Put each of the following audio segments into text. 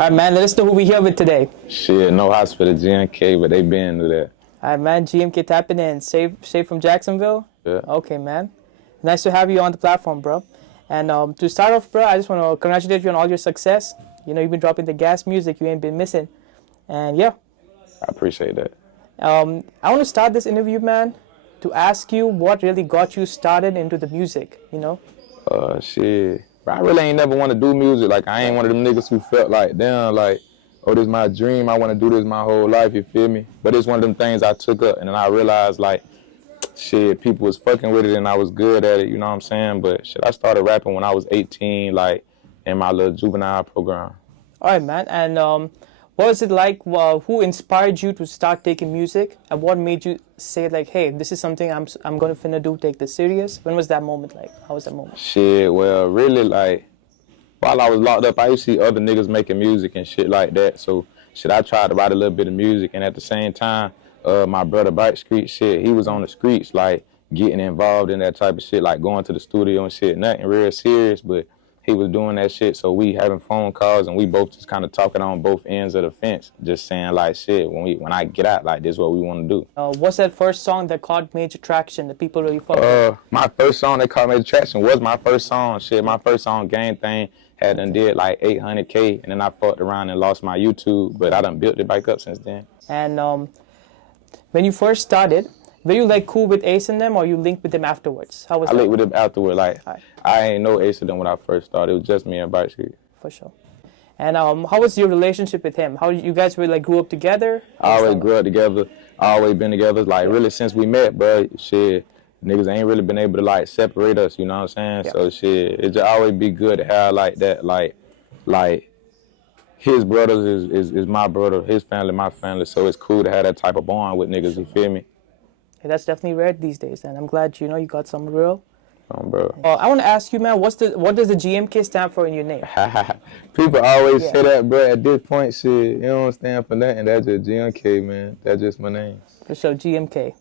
All right, man, let us know who we here with today. Shit, no hospital, GMK, but they been to that. All right, man, GMK tapping in. Straight from Jacksonville? Yeah. Okay, man. Nice to have you on the platform, bro. And to start off, bro, I just want to congratulate you on all your success. You know, you've been dropping the gas music. You ain't been missing. And, yeah. I appreciate that. I want to start this interview, man, to ask you what really got you started into the music, you know? Shit. But I really ain't never want to do music. Like, I ain't one of them niggas who felt like, damn, like, oh, this is my dream. I want to do this my whole life, you feel me? But it's one of them things I took up, and then I realized, like, shit, people was fucking with it, and I was good at it, you know what I'm saying? But, shit, I started rapping when I was 18, like, in my little juvenile program. All right, man. And what was it like? Who inspired you to start taking music? And what made you say, like, hey, this is something I'm going to finna do, take this serious? When was that moment like? How was that moment? Shit, well, really, like, while I was locked up, I used to see other niggas making music and shit like that. So, shit, I tried to write a little bit of music. And at the same time, my brother Bike Street, shit, he was on the streets, like, getting involved in that type of shit, like going to the studio and shit. Nothing real serious, but he was doing that shit. So we having phone calls and we both just kind of talking on both ends of the fence, just saying, like, shit, when I get out, like, this is what we want to do. What's that first song that caught major traction that people really fuck with? My first song that caught major traction was my first song. Shit, my first song, Gang Thing, had done did like 800K, and then I fucked around and lost my YouTube, but I done built it back up since then. And when you first started, were you like cool with Ace and them, or you linked with them afterwards? How was I that? linked with them afterward. Like, Right. I ain't know Ace of them when I first started. It was just me and Bike Street. For sure. And how was your relationship with him? How you guys were like grew up together? I always grew up together. Always been together. Like, really since we met, bro. Shit, niggas ain't really been able to like separate us. You know what I'm saying? Yeah. So shit, it just always be good to have like that. Like his brothers is my brother. His family, my family. So it's cool to have that type of bond with niggas. You feel me? Yeah, that's definitely rare these days, and I'm glad you got some real. Bro. I want to ask you, man, what does the GMK stand for in your name? People always say that, bro. At this point, shit, you don't stand for nothing. That's just GMK, man. That's just my name. For sure, GMK.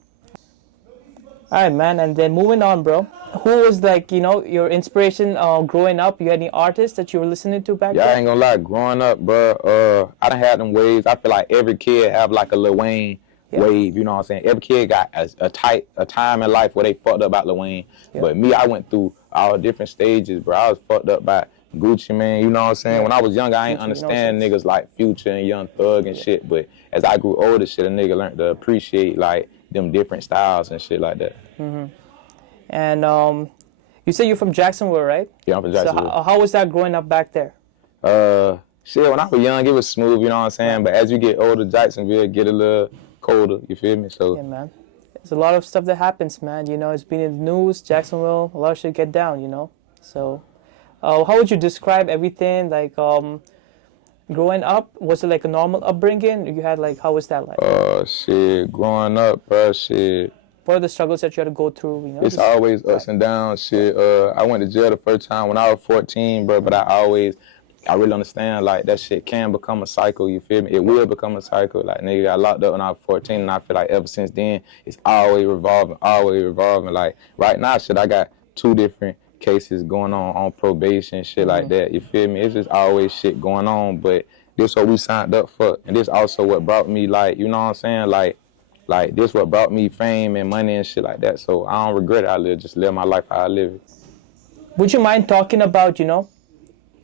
All right, man, and then moving on, bro. Who was like, your inspiration growing up? You had any artists that you were listening to back Yeah, I then? ain't gonna lie. Growing up, bro, I done had them waves. I feel like every kid have like a Lil Wayne wave, you know what I'm saying? Every kid got a time in life where they fucked up about Lil Wayne. Yeah. But me, I went through all different stages, bro. I was fucked up by Gucci Mane, you know what I'm saying? Yeah. When I was young, I ain't understand niggas like Future and Young Thug and shit. But as I grew older, shit, a nigga learned to appreciate like them different styles and shit like that. Mm-hmm. And you say you're from Jacksonville, right? Yeah, I'm from Jacksonville. So how was that growing up back there? Shit, when I was young, it was smooth, you know what I'm saying? But as you get older, Jacksonville get a little colder, you feel me? So yeah, man. There's a lot of stuff that happens, man. You know, it's been in the news, Jacksonville, a lot of shit get down, you know? So how would you describe everything, like, growing up? Was it like a normal upbringing? You had, like, how was that like? Shit, growing up, bro, shit. What are the struggles that you had to go through, you know? It's always ups and downs, shit. I went to jail the first time when I was 14, bro, but I really understand, like, that shit can become a cycle, you feel me? It will become a cycle. Like, nigga got locked up when I was 14, and I feel like ever since then, it's always revolving. Like, right now, shit, I got 2 different cases going on probation, shit like that, you feel me? It's just always shit going on, but this what we signed up for, and this also what brought me, like, you know what I'm saying? Like, this what brought me fame and money and shit like that, so I don't regret it. I just live my life how I live it. Would you mind talking about,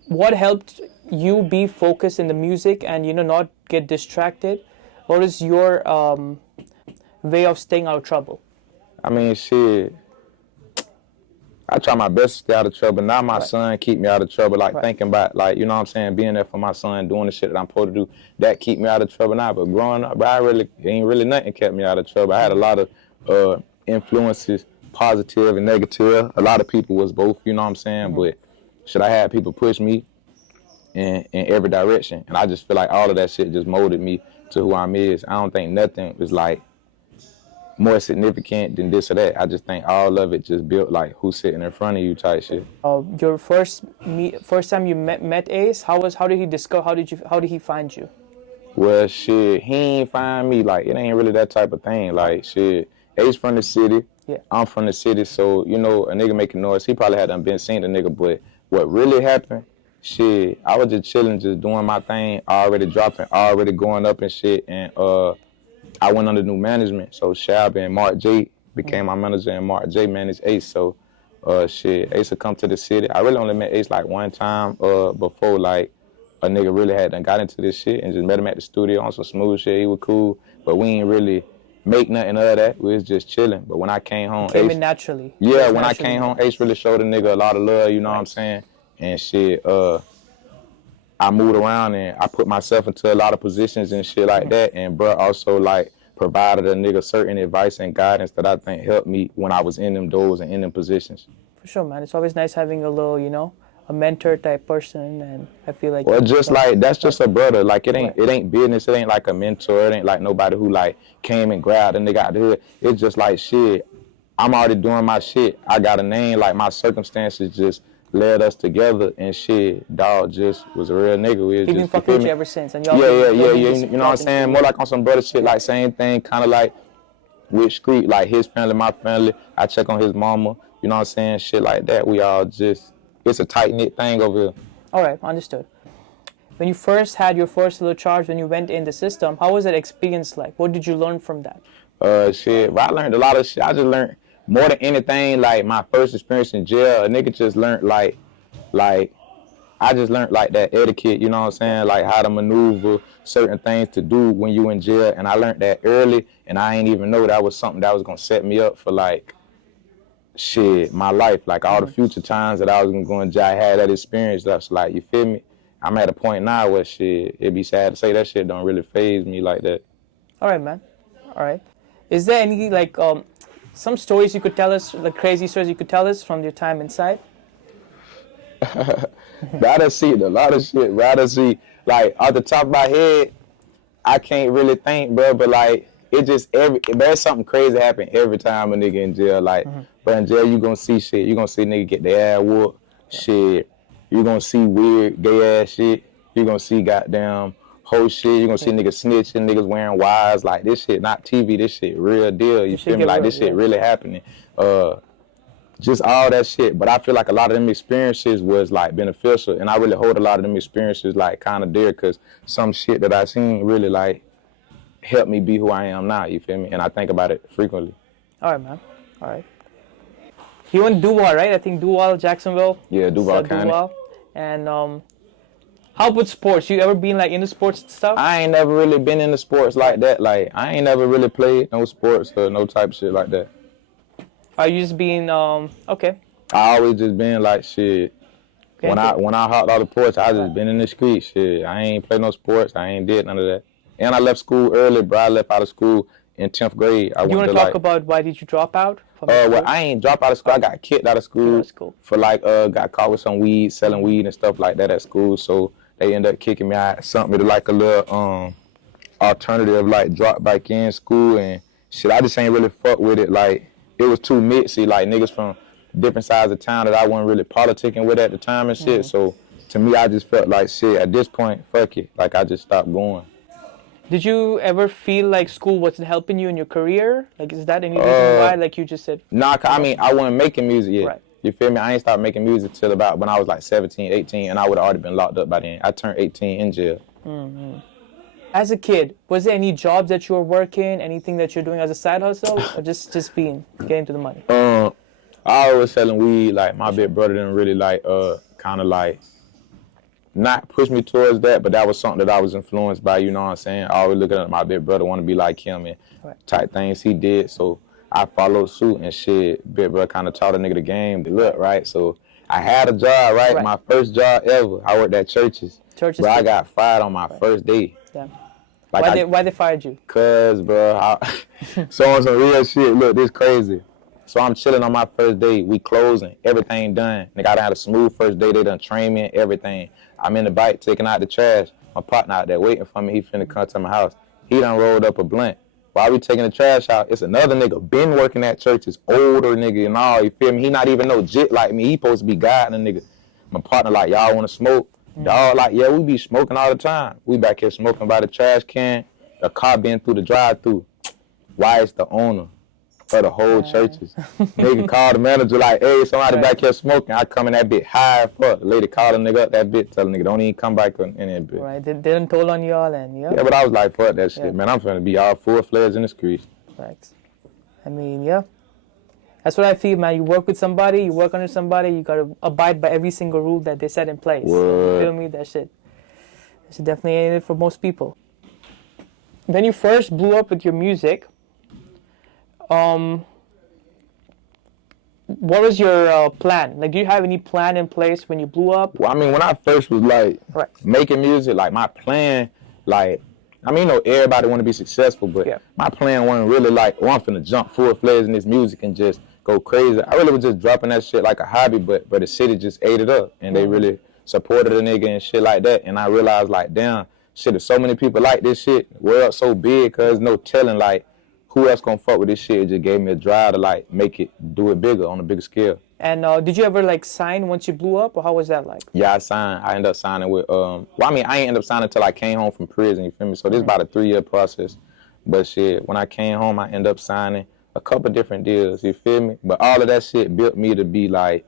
what helped you be focused in the music and, not get distracted? What is your way of staying out of trouble? I mean, shit, I try my best to stay out of trouble. Now my son keep me out of trouble, like thinking about, like, you know what I'm saying, being there for my son, doing the shit that I'm supposed to do, that keep me out of trouble now. But growing up, bro, ain't really nothing kept me out of trouble. I had a lot of influences, positive and negative. A lot of people was both, you know what I'm saying? But shit, I had people push me in every direction. And I just feel like all of that shit just molded me to who I'm is. I don't think nothing was like more significant than this or that. I just think all of it just built like who's sitting in front of you type shit. Your first time you met Ace, how did he discover? How did he find you? Well, shit, he ain't find me. Like, it ain't really that type of thing. Like, shit, Ace from the city. Yeah. I'm from the city, so, a nigga making noise. He probably hadn't been seeing the nigga, but what really happened, shit, I was just chilling, just doing my thing, already dropping, already going up and shit. And I went under new management. So Shab and Mark J became my manager, and Mark J managed Ace. So shit, Ace would come to the city. I really only met Ace like one time before like a nigga really had done got into this shit, and just met him at the studio on some smooth shit. He was cool, but we ain't really make nothing of that. We was just chilling. But when I came home, came Ace, in naturally. yeah, when I came home, Ace really showed a nigga a lot of love, you know what I'm saying? And shit, I moved around and I put myself into a lot of positions and shit like that. And bruh also like provided a nigga certain advice and guidance that I think helped me when I was in them doors and in them positions. For sure, man. It's always nice having a little, you know, a mentor type person, and I feel like. Well, just like that's just a brother. Like it ain't business. It ain't like a mentor. It ain't like nobody who like came and grabbed a nigga out the hood. It's just like shit. I'm already doing my shit. I got a name. Like my circumstances just led us together, and shit, dog just was a real nigga. We He's been just fucking with you ever since, and y'all. Yeah. You know what I'm saying? More like on some brother shit. Like same thing, kind of like with Street, like his family, my family. I check on his mama. You know what I'm saying? Shit like that. We all just. It's a tight-knit thing over here. All right, understood. When you first had your first little charge, when you went in the system, how was that experience like? What did you learn from that? Shit, but I learned a lot of shit. I just learned more than anything, like my first experience in jail, a nigga just learned like, I just learned like that etiquette, you know what I'm saying? Like how to maneuver, certain things to do when you in jail. And I learned that early, and I ain't even know that was something that was going to set me up for like, shit, my life, like all the future times that I was gonna go in jail, I had that experience. That's like, you feel me? I'm at a point now where shit, it'd be sad to say that shit don't really faze me like that. All right, man. All right. Is there any like some stories you could tell us, like crazy stories you could tell us from your time inside? Rather see a lot of shit. Rather see, like off the top of my head, I can't really think, bro. But like, it just there's something crazy happen every time a nigga in jail. Like, but in jail you gonna see shit. You gonna see nigga get their ass whooped. Shit. You gonna see weird gay ass shit. You gonna see goddamn whole shit. You gonna see niggas snitching, niggas wearing wires. Like this shit, not TV. This shit real deal. You feel me? Like this shit really happening. Just all that shit. But I feel like a lot of them experiences was like beneficial, and I really hold a lot of them experiences like kind of dear, because some shit that I seen really like helped me be who I am now. You feel me? And I think about it frequently. All right, man. All right. You went Duval, right? I think Duval, Jacksonville. Yeah, Duval County. Duval. And how about sports? You ever been like into sports and stuff? I ain't never really been into sports like that. Like I ain't never really played no sports or no type of shit like that. Are you just being okay? I always just been like shit. Okay, when I hopped out the porch, I just been in the street. Shit, I ain't play no sports. I ain't did none of that. And I left school early, bro. I left out of school in 10th grade. You want to talk about why did you drop out? Well, I ain't drop out of school. I got kicked out of school for like got caught with some weed, selling weed and stuff like that at school. So they ended up kicking me out. Something to like a little alternative, like drop back in school and shit. I just ain't really fuck with it. Like it was too mixy, like niggas from different sides of town that I wasn't really politicking with at the time and shit. So to me, I just felt like shit. At this point, fuck it. Like I just stopped going. Did you ever feel like school wasn't helping you in your career? Like, is that any reason why, like you just said? Nah, I mean, I wasn't making music yet. Right. You feel me? I ain't started making music till about when I was like 17, 18, and I would have already been locked up by then. I turned 18 in jail. Mm-hmm. As a kid, was there any jobs that you were working, anything that you're doing as a side hustle, or just getting to the money? I was selling weed. Like, my big brother didn't really like, kind of like, not push me towards that, but that was something that I was influenced by, you know what I'm saying? I always looking at my big brother, want to be like him and type things he did. So I followed suit and shit. Big brother kind of taught a nigga the game. Look, right? So I had a job, right? My first job ever. I worked at churches. But I got fired on my first day. Damn. Like why they fired you? Cause, bro, so on some real shit. Look, this crazy. So I'm chilling on my first day. We closing, everything done. Nigga, I done had a smooth first day. They done train me and everything. I'm in the bike taking out the trash. My partner out there waiting for me. He finna come to my house. He done rolled up a blunt. While we taking the trash out, it's another nigga been working at churches, older nigga and all. You feel me? He not even no jit like me. He supposed to be guiding a nigga. My partner like, y'all want to smoke? Dog like, yeah, we be smoking all the time. We back here smoking by the trash can. The car been through the drive-through. Why is the owner for the whole churches. Nigga call the manager like, hey, somebody back here smoking. I come in that bit high as fuck. The lady call the nigga up that bit, tell the nigga don't even come back in that bit. Right, they didn't toll on y'all and yeah. But I was like, fuck that shit, man. I'm finna be all full-fledged in the streets. Thanks. I mean, yeah. That's what I feel, man. You work with somebody, you work under somebody, you gotta abide by every single rule that they set in place. You feel me? That shit definitely ain't it for most people. When you first blew up with your music, what was your plan? Like, do you have any plan in place when you blew up? Well, I mean, when I first was like making music, like my plan, like, I mean, you know, everybody want to be successful, but my plan wasn't really like, oh, I'm finna jump full-fledged in this music and just go crazy. I really was just dropping that shit like a hobby, but the city just ate it up, and they really supported a nigga and shit like that. And I realized, like, damn, shit, if so many people like this shit, the world's so big, cause no telling, like, who else gonna fuck with this shit? It just gave me a drive to, like, do it bigger, on a bigger scale. And did you ever, like, sign once you blew up, or how was that like? Yeah, I signed. I ended up signing with, well, I mean, I ain't end up signing until I came home from prison, you feel me? So this is about a 3-year process. But shit, when I came home, I ended up signing a couple different deals, you feel me? But all of that shit built me to be, like,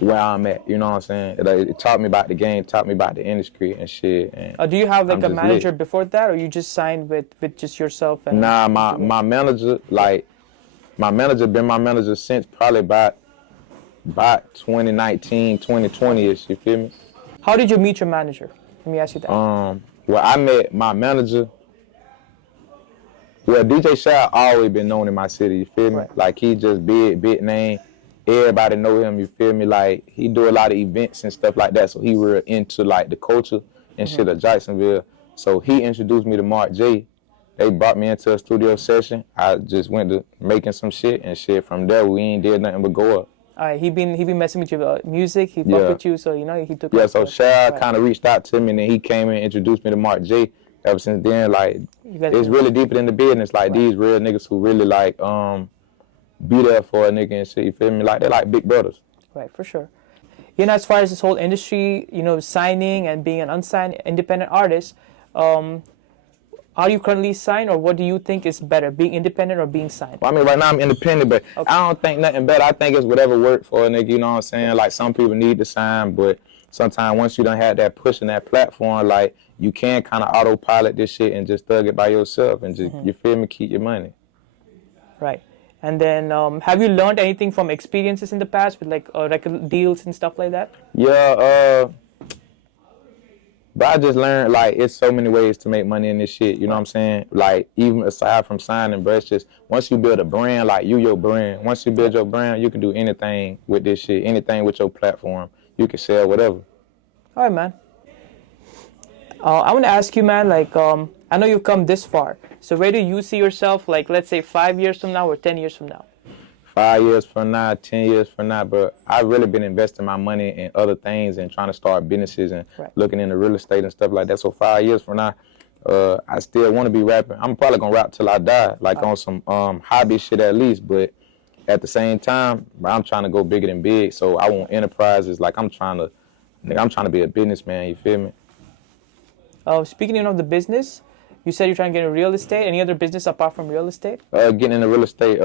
where I'm at, you know what I'm saying? It taught me about the game, taught me about the industry and shit. And do you have like a manager before that, or you just signed with just yourself? And nah, my manager, like, my manager been my manager since probably about 2019, 2020-ish, you feel me? How did you meet your manager? Let me ask you that. Well, I met my manager. Well, DJ Shad always been known in my city, you feel me? Right. Like, he just big name. Everybody know him, you feel me? Like, he do a lot of events and stuff like that, so he real into, like, the culture and shit of Jacksonville. So he introduced me to Mark J. They brought me into a studio session. I just went to making some shit, and shit, from there, we ain't did nothing but go up. All right, he been messing with you about music, he fucked with you, so, you know, he took so Shad kind of reached out to me, and then he came and introduced me to Mark J. Ever since then, like, it's really deeper than the business. Like, these real niggas who really, like, be there for a nigga and shit, you feel me? Like, they're like big brothers. Right, for sure. You know, as far as this whole industry, you know, signing and being an unsigned independent artist, are you currently signed, or what do you think is better, being independent or being signed? Well, I mean, right now I'm independent, but I don't think nothing better. I think it's whatever works for a nigga, you know what I'm saying? Like, some people need to sign, but sometimes once you done had that push in that platform, like, you can kind of autopilot this shit and just thug it by yourself and just, you feel me, keep your money. Right. And then, have you learned anything from experiences in the past with, like, record deals and stuff like that? Yeah, but I just learned, like, it's so many ways to make money in this shit, you know what I'm saying? Like, even aside from signing, bro, it's just, once you build a brand, like, you your brand. Once you build your brand, you can do anything with this shit, anything with your platform. You can sell whatever. All right, man. I want to ask you, man, like, I know you've come this far. So where do you see yourself, like, let's say 5 years from now or 10 years from now? 5 years from now, 10 years from now, but I've really been investing my money in other things and trying to start businesses and looking into real estate and stuff like that. So 5 years from now, I still want to be rapping. I'm probably going to rap till I die, like on some hobby shit at least. But at the same time, I'm trying to go bigger than big. So I want enterprises. Like, I'm trying to be a businessman, you feel me? Speaking of the business, you said you're trying to get into real estate. Any other business apart from real estate? Getting into real estate,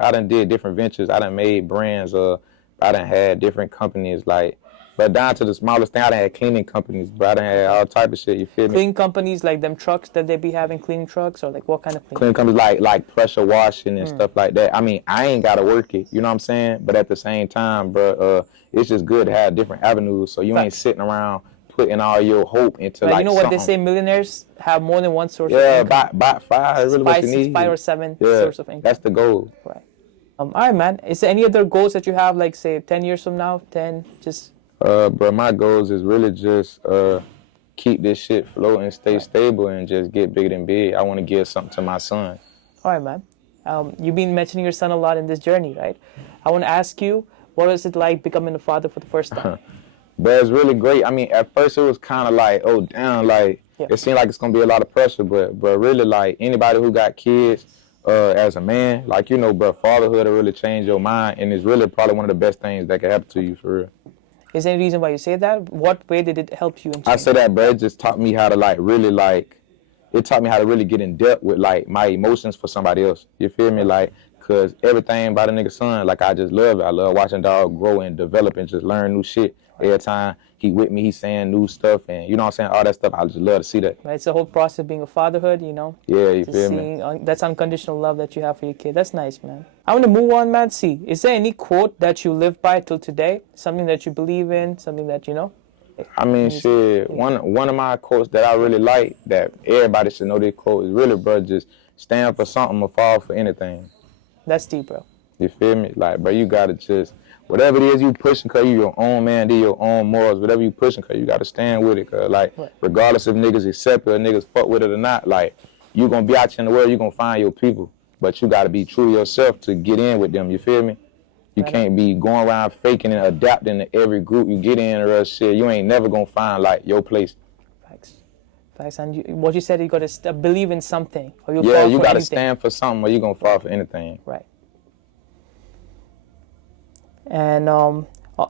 I done did different ventures. I done made brands. I done had different companies, like, but down to the smallest thing, I done had cleaning companies, but I done had all type of shit, you feel me? Cleaning companies, like them trucks that they be having, cleaning trucks, or like what kind of cleaning? Cleaning companies like pressure washing and stuff like that. I mean, I ain't got to work it, you know what I'm saying? But at the same time, bro, it's just good to have different avenues so you ain't sitting around putting all your hope into like you know what something. They say, millionaires have more than one source of income. About five is really what you need. 5 or 7 source of income. That's the goal. Right. All right, man. Is there any other goals that you have, like, say, 10 years from now? 10, just... Bro, my goals is really just keep this shit floating, stay stable, and just get bigger than big. I want to give something to my son. All right, man. You've been mentioning your son a lot in this journey, right? I want to ask you, what is it like becoming a father for the first time? But it's really great. I mean, at first it was kind of like, oh, damn, like, it seemed like it's going to be a lot of pressure. But really, like, anybody who got kids as a man, like, you know, bro, fatherhood will really change your mind. And it's really probably one of the best things that can happen to you, for real. Is there any reason why you say that? What way did it help you? I say that, bro, it just taught me how to, like, really, like, it taught me how to really get in depth with, like, my emotions for somebody else. You feel me? Like, Cause everything about a nigga son, like I just love it. I love watching dog grow and develop and just learn new shit. Every time he with me, he's saying new stuff and you know what I'm saying, all that stuff. I just love to see that. Right, it's the whole process of being a fatherhood, you know. Yeah, you Just feel seeing, me? that's unconditional love that you have for your kid. That's nice, man. I want to move on, man. See, is there any quote that you live by till today? Something that you believe in? Something that you know? I mean, shit. One of my quotes that I really like, that everybody should know this quote is really, bro, just stand for something or fall for anything. That's deep, bro. You feel me? Like, bro, you gotta just, whatever it is you pushing, cause you your own man, do your own morals, whatever you pushing, cause you gotta stand with it, cause like, regardless if niggas accept it or niggas fuck with it or not, like, you gonna be out here in the world, you gonna find your people, but you gotta be true to yourself to get in with them, you feel me? You can't be going around faking and adapting to every group you get in or shit. You ain't never gonna find like your place. Facts. And what you said, you gotta believe in something, or you'll Yeah, fall you for gotta anything. stand for something, or you gonna fall for anything. Right. And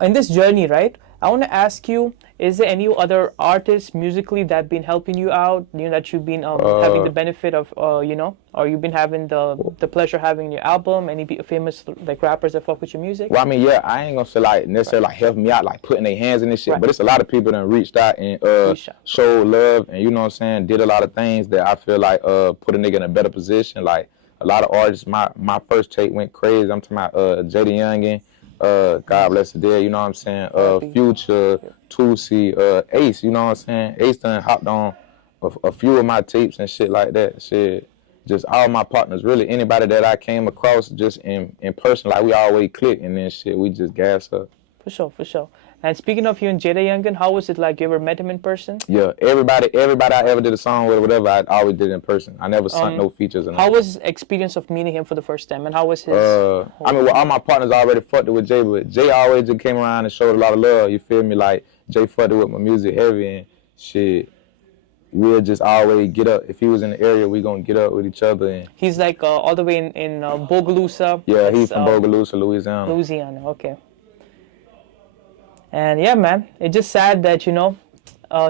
in this journey, right, I want to ask you, is there any other artists musically that have been helping you out, you know, that you've been having the benefit of, you know, or you've been having the pleasure of having your album, any famous like rappers that fuck with your music? Well, I mean, yeah, I ain't gonna say like necessarily like help me out, like putting their hands in this shit, but it's a lot of people that reached out and showed love and, you know what I'm saying, did a lot of things that I feel like put a nigga in a better position. Like a lot of artists, my first take went crazy. I'm talking about J.D. Youngin, God bless the dead, you know what I'm saying, Future, Tootsie, Ace, you know what I'm saying, Ace done hopped on a few of my tapes and shit like that, shit. Just all my partners, really anybody that I came across just in person, like we always click and then shit, we just gas up. For sure. And speaking of you and Jada Youngin, how was it like? You ever met him in person? Yeah, everybody I ever did a song with or whatever, I always did it in person. I never sent no features. How was the experience of meeting him for the first time, and how was his? I mean, well, all my partners already fucked it with Jay, but Jay always just came around and showed a lot of love. You feel me? Like Jay fucked it with my music heavy and shit. We'll just always get up. If he was in the area, we gonna get up with each other. And he's like all the way in Bogalusa. Yeah, he's from Bogalusa, Louisiana. Louisiana, okay. And yeah, man, it's just sad that, you know,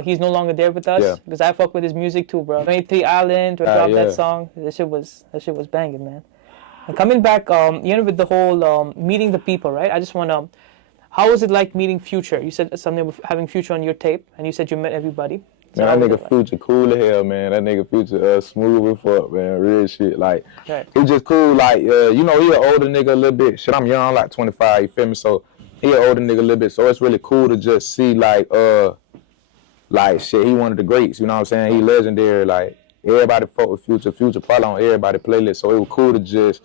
he's no longer there with us. Because I fuck with his music too, bro. 23 Island, to drop that song. That shit was banging, man. And coming back, you know, with the whole meeting the people, right? I just wanna, how was it like meeting Future? You said something with having Future on your tape, and you said you met everybody. So man, that nigga Future cool as hell, man. That nigga Future smooth as fuck, man. Real shit. Like, he just cool. Like, you know, he an older nigga a little bit. Shit, I'm young, like 25, you feel me? So, he an older nigga a little bit. So, it's really cool to just see, like shit, he one of the greats, you know what I'm saying? He legendary. Like, everybody fuck with Future. Future probably on everybody's playlist. So, it was cool to just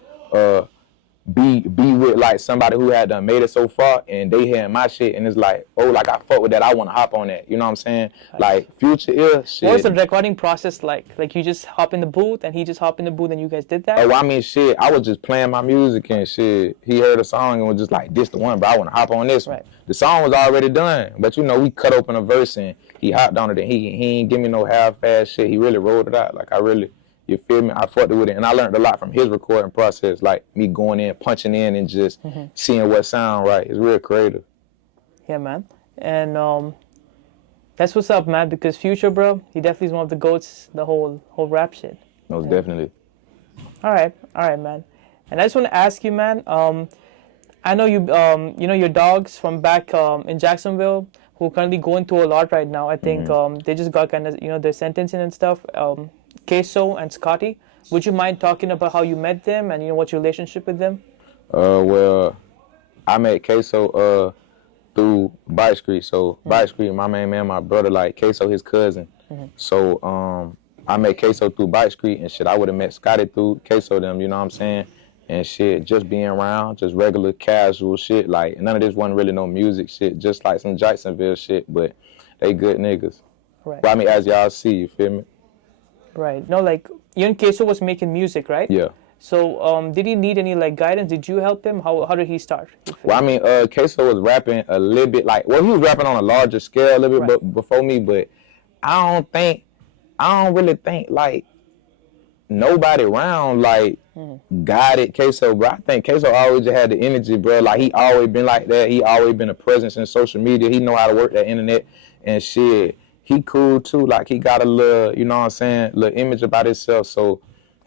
be with like somebody who had done made it so far and they hearing my shit and it's like, oh, like I fuck with that, I want to hop on that, you know what I'm saying? Like Future is shit. What was the recording process like? Like you just hop in the booth and he just hop in the booth and you guys did that? Oh, I mean shit, I was just playing my music and shit. He heard a song and was just like, this the one, bro, I want to hop on this one. The song was already done, but you know, we cut open a verse and he hopped on it and he ain't give me no half-ass shit. He really rolled it out. Like I really, you feel me? I fucked with it, and I learned a lot from his recording process, like me going in, punching in, and just seeing what sound right. It's real creative. Yeah, man. And that's what's up, man. Because Future, bro, he definitely is one of the goats. The whole rap shit. Most definitely. All right, man. And I just want to ask you, man. I know you, you know your dogs from back in Jacksonville, who are currently going through a lot right now. I think they just got kind of, you know, their sentencing and stuff. Ksoo and Scotty, would you mind talking about how you met them and, you know, what's your relationship with them? Well, I met Ksoo through Bike Street. So Bike Street, my main man, my brother, like Ksoo, his cousin. So I met Ksoo through Bike Street and shit. I would have met Scotty through Ksoo them, you know what I'm saying? And shit, just being around, just regular casual shit. Like none of this wasn't really no music shit, just like some Jacksonville shit. But they good niggas. Right. Well, I mean, as y'all see, you feel me? Right. No, like, you and Ksoo was making music, right? Yeah. So, did he need any, like, guidance? Did you help him? How did he start? Well, I mean, Ksoo was rapping a little bit, like, well, he was rapping on a larger scale a little bit before me, but I don't really think, like, nobody around, like, guided Ksoo, bro. I think Ksoo always just had the energy, bro. Like, he always been like that. He always been a presence in social media. He know how to work that internet and shit. He cool too, like he got a little, you know what I'm saying, little image about himself. So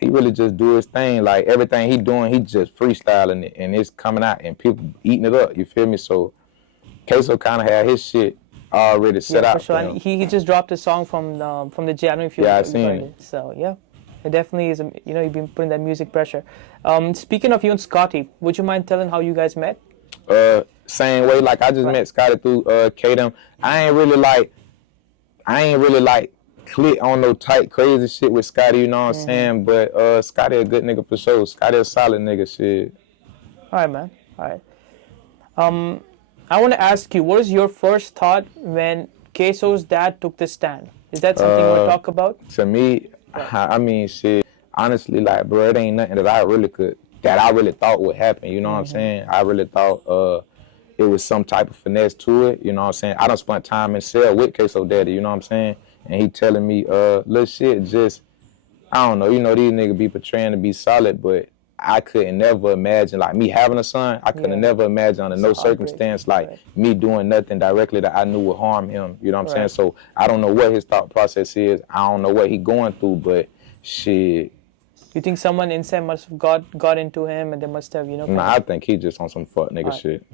he really just do his thing. Like everything he doing, he just freestyling it, and it's coming out, and people eating it up. You feel me? So Ksoo kind of had his shit already set Yeah, for out sure. for him. And he just dropped a song from the J. I don't know if you Yeah, I heard seen it. it. So yeah, it definitely is. You know, you've been putting that music pressure. Speaking of you and Scotty, would you mind telling how you guys met? Same way, like I just Right. met Scotty through K-Dem. I ain't really like click on no tight crazy shit with Scotty, you know what I'm saying? But Scotty a good nigga for sure. Scotty a solid nigga, shit. All right, man. All right. I want to ask you, what was your first thought when Ksoo's dad took the stand? Is that something you want to talk about? To me, I mean, shit. Honestly, like, bro, it ain't nothing that I really thought would happen. You know what I'm saying? I really thought it was some type of finesse to it. You know what I'm saying? I done spent time in cell with Ksoo Daddy. You know what I'm saying? And he telling me, little shit, just I don't know. You know, these niggas be portraying to be solid, but I couldn't never imagine like me having a son. I couldn't never imagine under no circumstance like me doing nothing directly that I knew would harm him. You know what I'm saying? So I don't know what his thought process is. I don't know what he going through, but shit. You think someone inside must have got into him, and they must have, you know? Nah, I think he just on some fuck nigga shit.